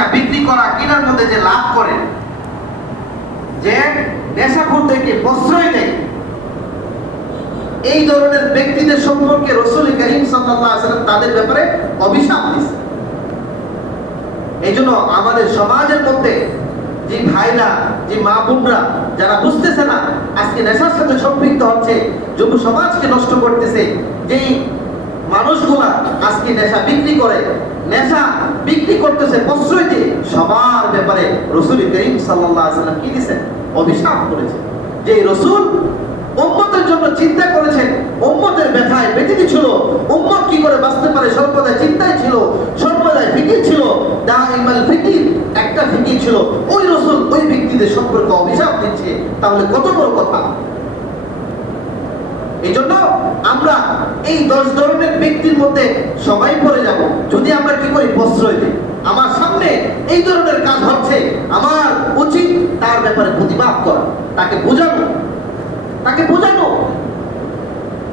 নেশা বিক্রি করা, কেনার মধ্যে যে লাভ করে, যে নেশাখোরদেরকে প্রশ্রয় দেয় এই ধরনের ব্যক্তিদের সম্পর্কে রসুল করিম সাল্লাম তাদের ব্যাপারে অভিশাপ দিয়েছে। এই জন্য আমাদের সমাজের মধ্যে যে ভাইরা, যে মা বোনরা, যারা বুঝতেছে না, আজকে নেশার সাথে সম্পৃক্ত হচ্ছে, যুব সমাজকে নষ্ট করতেছে, যেই মানুষগুলা আজকে নেশা বিক্রি করে নেশা, বিক্রি করতেছে প্রশ্রয় দিয়ে। সবার ব্যাপারে রসুল করিম আলাইহি সাল্লাম কি দিয়েছেন অভিশাপ করেছে। যে রসুল উম্মতের জন্য চিন্তা করেছেন, উম্মতের ব্যথায় ব্যথিত ছিল, উম্মত কি করে বাঁচতে পারে সর্বদাই চিন্তায় ছিল, সর্বদাই ফিকির ছিল ফিকির, একটা ফিকির ছিল, ওই রসুল ওই ব্যক্তিদের সম্পর্কে অভিশাপ দিচ্ছে, তাহলে কত বড় কথা? এই জন্য আমরা এই দশ ধরনের ব্যক্তির মধ্যে সবাই পড়ে যদি আমরা কি করি প্রশ্রয় দিই। আমার সামনে এই ধরনের কাজ হচ্ছে। আমার উচিত তার ব্যাপারে প্রতিবাদ করা। তাকে বোঝানো। তাকে বোঝানো।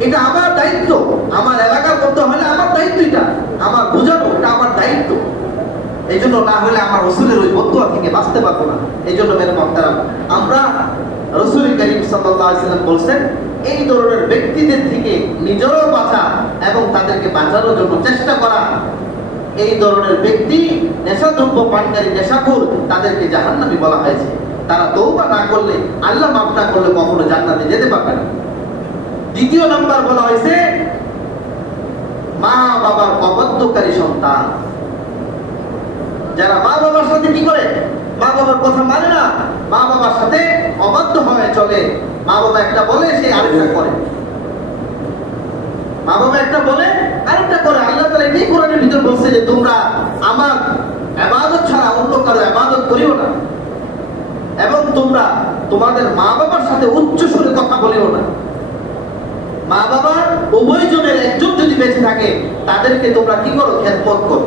এটা আমার দায়িত্ব। আমার এলাকার মধ্যে হলে আমার দায়িত্ব এটা। আমার বোঝানো, এটা আমার দায়িত্ব। এই জন্য না হলে আমার রসুলের ওই বন্ধুয়া থেকে বাঁচতে পারব না। এই জন্য মেরে মহতারাম আমরা রসুল করিম সাল্লাম বলছেন, এই ধরনের ব্যক্তিদের থেকে নিজেরও বাঁচা এবং তাদেরকে বাঁচানোর জন্য চেষ্টা করা। এই ধরনের ব্যক্তি নেশাদ্রব্য পানকারী, নেশাখোর তাদেরকে জাহান্নামী বলা হয়েছে। তারা তৌবা না করলে, আল্লাহ মাফ না করলে কখনো জান্নাতে যেতে পারবে না। দ্বিতীয় নাম্বার বলা হয়েছে, মা বাবার অবদ্ধকারী সন্তান। যারা মা বাবার সাথে কি করে? মা বাবার কথা মানে না, মা বাবার সাথে অবাধ্য হয়ে চলে। মা বাবা একটা বলে, সে আরেকটা করে। মা বাবা একটা বলে আরেকটা করে আল্লাহ তালা এটাই কোরআনের ভিতর বলছে যে তোমরা আমার আবাদত ছাড়া অন্য কারও আবাদত করিও না। এবং তোমরা তোমাদের মা বাবার সাথে উচ্চ সুরে কথা বলিও না। মা বাবার উভয়জনের একজন যদি বেঁচে থাকে, তাদেরকে তোমরা কি করো? খেদমত করো।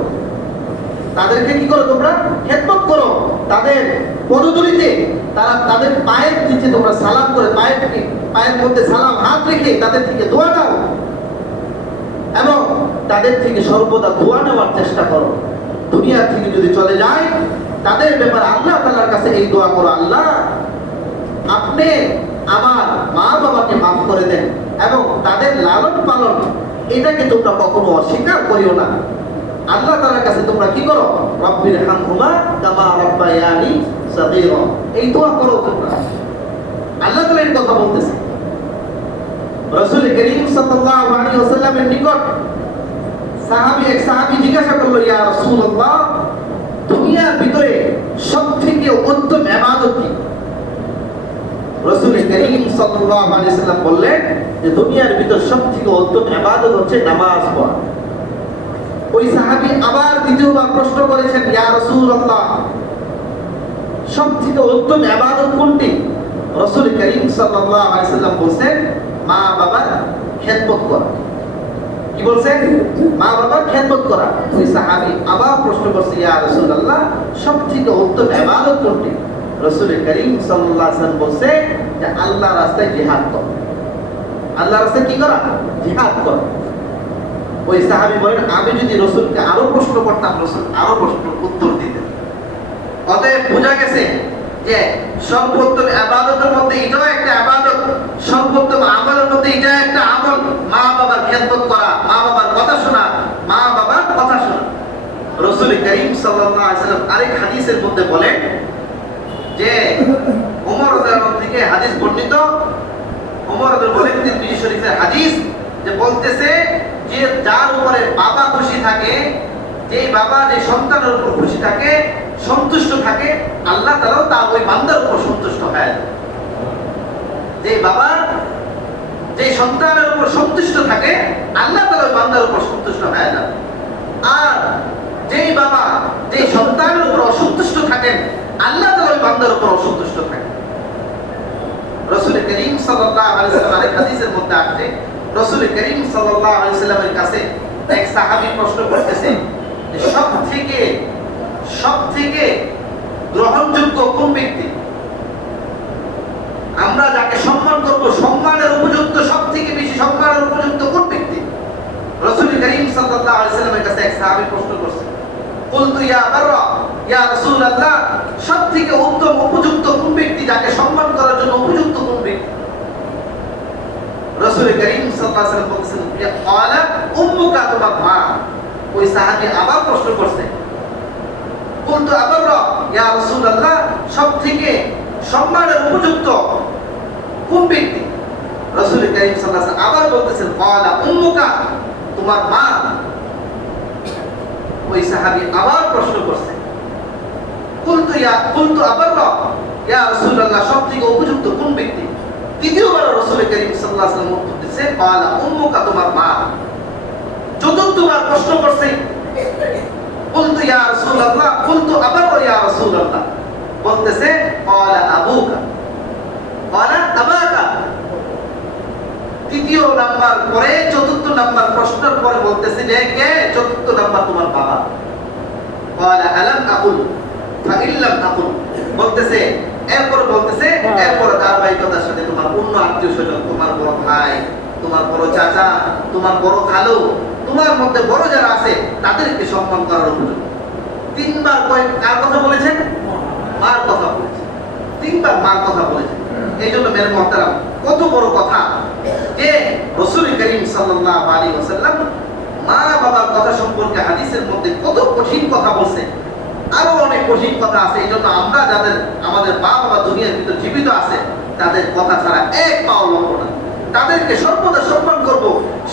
তাদেরকে কি করো তোমরা? খেদমত করো। তাদের পদদলিতে তারা তাদের পায়ের নিচে তোমরা সালাম করে পায়ের পায়ের মধ্যে সালাম হাত রেখে তাদের থেকে দোয়া দাও। এবং তাদের থেকে সর্বদা দোয়া নেওয়ার চেষ্টা করো। দুনিয়া থেকে যদি চলে যায়, তাদের ব্যাপারে আল্লাহ তাআলার কাছে এই দোয়া করো, আল্লাহ, আপনি আমার মা বাবাকে মাফ করে দেন এবং তাদের লালন পালন এটাকে তোমরা কখনো অস্বীকার করিও না। আল্লাহ তাআলার কাছে তোমরা কি করো? রব্বির হামহুমা কামা রাব্বায়ানি সাগীরা। এই দোয়া করো তোমরা। আল্লাহ তালা এই কথা বলতেছে। রসুল করিম সাল্লাল্লাহু আলাইহি ওয়াসাল্লামের নিকট সাহাবী, এক সাহাবী জিজ্ঞাসা করল, ইয়া রাসূলুল্লাহ, দুনিয়ার ভিতরে সবথেকে উত্তম ইবাদত কি? রসুল করিম সাল্লাল্লাহু আলাইহি সাল্লাম বললেন যে, দুনিয়ার ভিতর সবথেকে উত্তম ইবাদত হচ্ছে নামাজ পড়া। ওই সাহাবী আবার দ্বিতীয়বার প্রশ্ন করেছেন, ইয়া রাসূলুল্লাহ, সবথেকে উত্তম ইবাদত কোনটি? রসুল করিম সাল্লাল্লাহু আলাইহি সাল্লাম বলেন মা বাবার খেদমত করা। কি বলছেন? মা খেদমত করা। ওই সাহাবী আবার প্রশ্ন করছে, ইয়া রাসূলুল্লাহ সবথেকে উত্তম কোনটি? রসুল করিম সাল্লাম বলছে যে আল্লাহ রাস্তায় কর। আল্লাহ রাস্তায় কি করা? জিহাদ কর। ওই সাহাবি বলেন, আমি যদি রসুলকে আরও প্রশ্ন করতাম, রসুল আরও প্রশ্ন উত্তর দিতেন। অতএব বোঝা গেছে যে সব সর্বোত্তম আবাদতের মধ্যে এটাও একটা আবাদত সর্বোত্তম আমলের মধ্যে এটা একটা আমল। মা বাবার খেদমত করা, মা বাবার কথা শোনা, মা বাবার কথা শোনা। রসুল করিম সাল্লাম আরেক হাদিসের মধ্যে বলেন যে ওমর থেকে হাদিস বর্ণিত। ওমর বলেন তিরমিজি শরীফের হাদিস যে বলতেছে যে, যার উপরে বাবা খুশি থাকে, যেই বাবা যে সন্তানের উপর খুশি থাকে, সন্তুষ্ট থাকে, আল্লাহ তাআলাও তার ওই বান্দার উপর সন্তুষ্ট হয়। যে বাবা, যে সন্তানের উপর সন্তুষ্ট থাকে, আল্লাহ ওই বান্দার উপর সন্তুষ্ট হয় না। আর যেই বাবা যে সন্তানের উপর অসন্তুষ্ট থাকেন, আল্লাহ ওই বান্দার উপর অসন্তুষ্ট থাকে। রাসূল করিম সাল্লাল্লাহু আলাইহি সাল্লাম, আরেক হাদিসের মধ্যে আছে রাসূল করিম সাল্লামের কাছে এক সাহাবী প্রশ্ন করতেছে সব থেকে সব থেকে গ্রহণযোগ্য কোন ব্যক্তি? আমরা যাকে সম্মান করব, সম্মানের উপযুক্ত সব থেকে বেশি সম্মানের উপযুক্ত কোন ব্যক্তি? রাসূল করিম সাল্লাল্লাহু আলাইহি সাল্লামের কাছে এক সাহাবী প্রশ্ন করছে, কুলতু ইয়া বাররা, ইয়া রাসূলুল্লাহ সব থেকে উত্তম, উপযুক্ত কোন ব্যক্তি যাকে সম্মান করার জন্য উপযুক্ত কোন ব্যক্তি? রাসূল করিম সাল্লাল্লাহু আলাইহি ওয়াসাল্লাম বলেছেন, ইয়া ক্বালা উম্মুকা তোমার মা। ওই সাহাবী আবার প্রশ্ন করছে বলতো আবার ইয়া রাসূলুল্লাহ সব থেকে সম্মানের উপযুক্ত কোন ব্যক্তি রাসূল করিম ওয়াসাল্লাম আবার বলতেছেন ক্বালা উম্মুকা, তোমার মা। ওই সাহাবী আবার প্রশ্ন করছে, কুলতু ইয়া, কুলতু আবার ইয়া রাসূলুল্লাহ, সবথেকে উপযুক্ত কোন ব্যক্তি? তৃতীয়বার রাসূল করিম সাল্লাল্লাহু আলাইহি ওয়াসাল্লাম উত্তর দিচ্ছে ক্বালা উম্মুকা, তোমার মা। চতুর্থবার প্রশ্ন করছে, কুলতু ইয়া রাসূলুল্লাহ, কুলতু আবার ইয়া রাসূলুল্লাহ? বলতেছে ক্বালা আবাকা। তৃতীয় নাম্বার পরে চতুর্থ নাম্বার প্রশ্নের পরে বলতেছি কে চতুর্থ নাম্বার তোমার বাবা? আলাম আকুল ফাইল্লাম আকুল। বলতেছে এরপর বলতেছে হ্যাঁ। এরপর সাথে তোমার অন্য আত্মীয় স্বজন তোমার বড় ভাই তোমার বড় চাচা তোমার বড় খালু তোমার মধ্যে বড় যারা আছে তাদেরকে সম্মান করার উপযুক্ত তিনবার কয়েক কার কথা বলেছেন মার কথা বলেছে। তিনবার মার কথা বলেছেন মেরে মহতারাম কত বড় কথা। যে রসুল করিম মা বাবার কথা সম্পর্কে হাদিসের মধ্যে কত কঠিন কথা বলছে। আরও অনেক কঠিন কথা আছে। আমরা যাদের, আমাদের মা বাবা দুনিয়ার ভিতর জীবিত আছে, তাদের কথা ছাড়া এক পাও না। তাদেরকে সর্বদা সম্মান করব।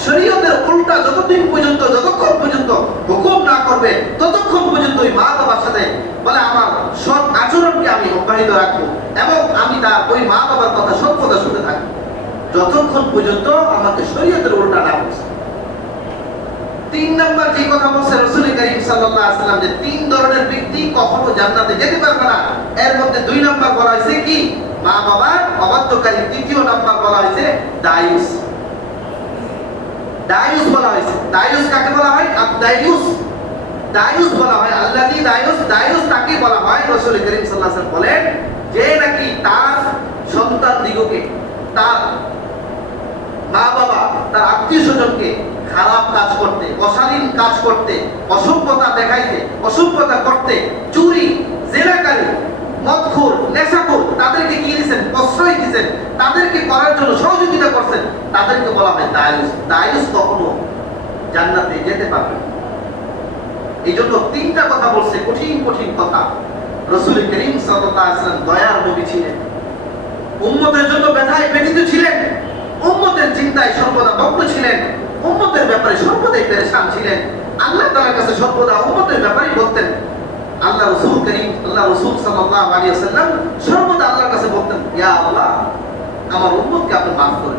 শরীয়তের উল্টা যতদিন পর্যন্ত, যতক্ষণ পর্যন্ত হুকুম না করবে, ততক্ষণ পর্যন্ত ওই মা বাবার সাথে বলে, আমার সৎ আচরণকে আমি অব্যাহত রাখব এবং আমি তার ওই মা বাবার কথা সর্বদা শুনে থাকব। যতক্ষণ পর্যন্ত আমাকে শরীয়তের উল্টা না বলছে। তিন নাম্বার যে কথা বলছে রসুল করিম সাল্লাল্লাহু আলাইহি ওয়াসাল্লাম যে তিন ধরনের ব্যক্তি কখনো জান্নাতে যেতে পারবে না। এর মধ্যে দুই নাম্বার বলা হয়েছে কি? মা বাবার অবাধ্যকারী। তৃতীয় নাম্বার বলা হয়েছে দায়ুস। দায়ুস বলা হয়েছে। দায়ুস কাকে বলা হয়? আদায়ুস দায়ুস বলা হয় আল্লাহি দায়ুস দায়ুস তাকে বলা হয়, রসুল করিম ওয়াসাল্লাম বলেন যে নাকি তার সন্তান দিগকে, তার মা বাবা তার আত্মীয় স্বজনকে খারাপ কাজ করতে, অশালীন কাজ করতে, অসভ্যতা দেখাইতে, অসভ্যতা করতে, চুরি, জেলাকারী, মদখোর, নেশাখোর, তাদেরকে কি দিয়েছেন প্রশ্রয় দিয়েছেন তাদেরকে করার জন্য সহযোগিতা করছেন। তাদেরকে বলা হয় দায়ুস। দায়ুস কখনো জান্নাতে যেতে পারবে না। এই জন্য তিনটা কথা বলছে কঠিন কঠিন কথা। রসুল করিম দয়ার নবী ছিলেন। উম্মতের জন্য ব্যথায় ছিলেন। উম্মতের চিন্তায় সর্বদা মগ্ন ছিলেন। উম্মতের ব্যাপারে সর্বদাই পেরেশান ছিলেন। আল্লাহ তাআলার কাছে সর্বদা উম্মতের বলতেন। আল্লাহ রাসূল করিম, আল্লাহ রাসূল সর্বদা আল্লাহর কাছে বলতেন, ইয়া আল্লাহ, আমার উম্মতকে আপনি মাফ করে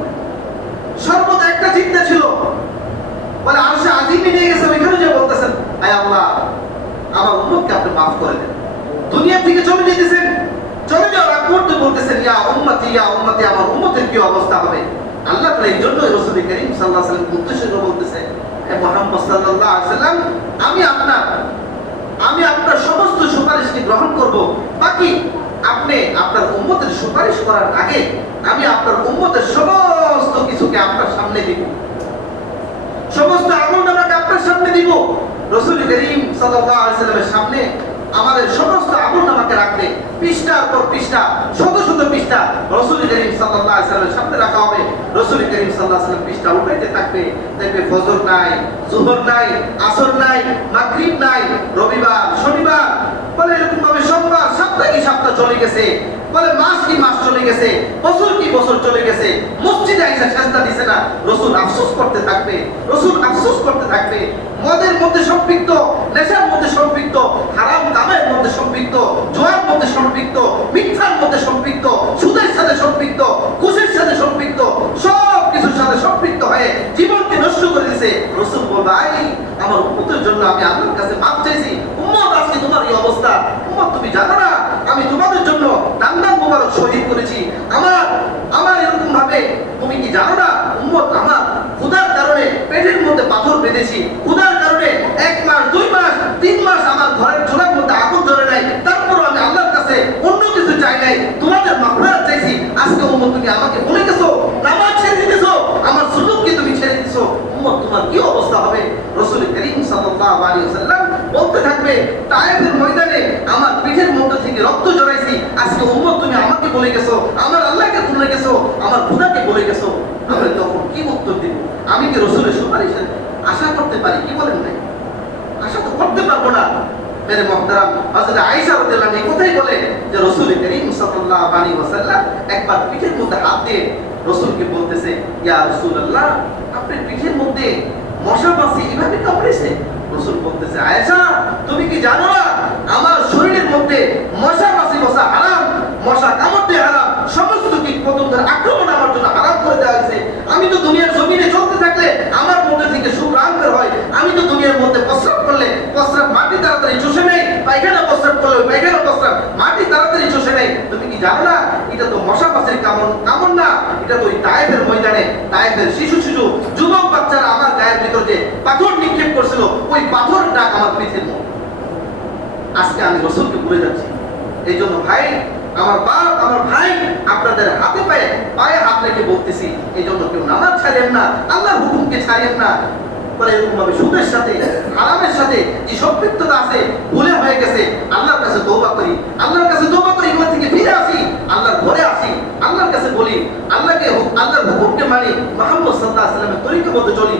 সর্বদা একটা চিন্তা ছিল। বলে আরশে আজিমে নিয়ে গেছে ওইখানে যে বলতেছেন আয় আল্লাহ আমার উম্মতকে আপনি মাফ করে দেন। দুনিয়া থেকে চলে যেতেছেন, চলে যাওয়ার আগ বলতেছেন, ইয়া উম্মতি ইয়া উম্মতি, আমার উম্মতের কি অবস্থা হবে? আল্লাহ তাআলা এই জন্য রাসূল করিম সাল্লাল্লাহু আলাইহি ওয়াসাল্লাম উদ্দেশ্য বলতেছে মুহাম্মদ সাল্লাল্লাহু আলাইহি ওয়াসাল্লাম, আমি আপনার আমি আপনার সমস্ত সুপারিশকে গ্রহণ করব? বাকি আপনি আপনার উম্মতের সুপারিশ করার আগে আমি আপনার উম্মতের সমস্ত কিছুকে আপনার সামনে দিব। সমস্ত আমল নামাকে আপনার সামনে দিব। রসুল করিম সাল্লামের সামনে আমাদের সমস্ত আমল নামাকে রাখবে পৃষ্ঠার পর পৃষ্ঠা, শত শত পৃষ্ঠা রসুল করিম সাল্লামের সামনে রাখা হবে। রসুল করিম সাল্লাম পৃষ্ঠা উঠাইতে থাকবে। দেখবে ফজর নাই, জোহর নাই, আসর নাই, মাগরিব নাই, রবিবার, শনিবার, বলে এরকম ভাবে সোমবার, সপ্তাহে সপ্তাহ চলে গেছে। বলে, মাস কি মাস চলে গেছে? বছর কি বছর চলে গেছে? মসজিদে আইসা সেজদা দিছে না। রসুল আফসোস করতে থাকবে। রসুল আফসোস করতে থাকবে। মদের মধ্যে সম্পৃক্ত, নেশার মধ্যে সম্পৃক্ত, হারাম কামের মধ্যে সম্পৃক্ত, জোয়ার মধ্যে সম্পৃক্ত, মিথ্যার মধ্যে সম্পৃক্ত, সুদের সাথে সম্পৃক্ত, ঘুষের সাথে সম্পৃক্ত, সব কিছুর সাথে সম্পৃক্ত হয়ে জীবনকে নষ্ট করে দিছে। রসুল বলবে আমার উম্মতের জন্য আমি আল্লাহর কাছে মাপ চাইছি। উম্মত আজকে করিম সাল্লাল্লাহু আলাইহি ওয়াসাল্লাম বলতে থাকবে, তায়েফের ময়দানে আমার পিঠের মধ্যে থেকে রক্ত জড়াইছি। আজকে উম্মত তুমি আমাকে বলে গেছো, আমার আল্লাহকে বলে গেছো, আমার খোদাকে বলে গেছো। আমরা তখন কি উত্তর দেব? আমি কি রসুলের সুপারিশের আশা করতে পারি? কি বলেন ভাই আশা তো করতে পারব না। মেরে মহতারাম, হযরত আয়েশা রাদিয়াল্লাহু এই কথাই বলে যে রাসূল করিম সাল্লাল্লাহু আলাইহি ওয়াসাল্লাম একবার পিঠের মধ্যে হাত দিয়ে রাসূলকে বলতেছে, ইয়া রাসূলুল্লাহ মশা মাছি এভাবে কামড়েছে রাসূল বলতেছে, আয়েশা, তুমি কি জানো না, আমার শরীরের মধ্যে মশা বসা হারাম, মশা কামড় দিয়ে হারাম, সমস্ত পতঙ্গের আক্রমণ আমার জন্য হারাম করে দেওয়া হয়েছে? আমি তো দুনিয়ার জমিনে চলতে থাকলে আমার মধ্যে থেকে বের হয়। আমি তো দুনিয়ার মধ্যে প্রস্রাব করলে প্রস্রাব মাটি তাড়াতাড়ি চষে নেই পায়খানা প্রস্রাব করলে পায়খানা প্রস্রাব মাটি তাড়াতাড়ি চষে নেই তুমি কি জানো না, এটা তো মশা মাছির কামড় কামড় না, এটা তো ওই তায়েফের ময়দানে, তায়েফের শিশু শিশু যুবক বাচ্চারা আমার গায়ের ভিতর যে পাথর নিক্ষেপ করছিল, ওই পাথর ডাক আমার পিঠের মধ্যে আজকে আমি রসুলকে ভুলে যাচ্ছি। এই জন্য ভাই, আমার বাপ, আমার ভাই, আপনাদের হাতে পায়ে পায়ে হাত রেখে বলতেছি, এই জন্য কেউ নামাজ ছাড়েন না, আল্লাহর হুকুমকে ছাড়েন না। বলে এরকম ভাবে সুদের সাথে, হারামের সাথে যে সম্পৃক্ততা আছে? ভুলে হয়ে গেছে। আল্লাহর কাছে তৌবা করি। আল্লাহর কাছে তৌবা করি এগুলো থেকে ফিরে আসি। আল্লাহর ঘরে আসি। আল্লাহর কাছে বলি, আল্লাহকে আল্লাহর হুকুমকে মানি। মোহাম্মদ সাল্লাল্লাহু আলাইহি ওয়াসাল্লামের তরিকা মতো চলি।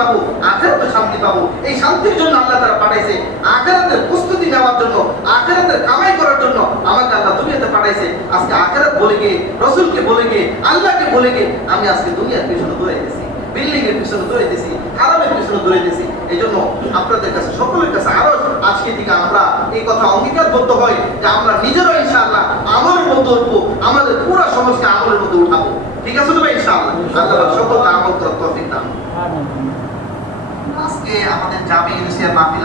পাবো আখেরাতে শান্তি পাবো। এই শান্তির জন্য আল্লাহ তারা পাঠাইছে। আখেরাতের প্রস্তুতি নেওয়ার জন্য, আখেরাতের কামাই করার জন্য আমাকে আল্লাহ দুনিয়াতে পাঠাইছে। আজকে আখেরাত বলে গিয়ে, রসুলকে বলে গিয়ে, আল্লাহকে বলে গিয়ে আমি আজকে দুনিয়ার পিছনে দৌড়াইতেছি। বিল্ডিং এর পিছনে দৌড়াইতেছি, হারামের পিছনে দৌড়াইতেছি। এই জন্য আপনাদের কাছে, সকলের কাছে আরও আজকে থেকে আমরা এই কথা অঙ্গীকারবদ্ধ হয় যে আমরা নিজেরাও ইনশাআল্লাহ আমলের মধ্যে উঠবো। আমাদের পুরো সমাজকে আমলের মধ্যে উঠাবো। ঠিক আছে তো ভাই? ইনশাআল্লাহ। আল্লাহ সকলকে আমল করার তৌফিক দান আজকে আমাদের জামি ইউনিসিয়ার মাহফিল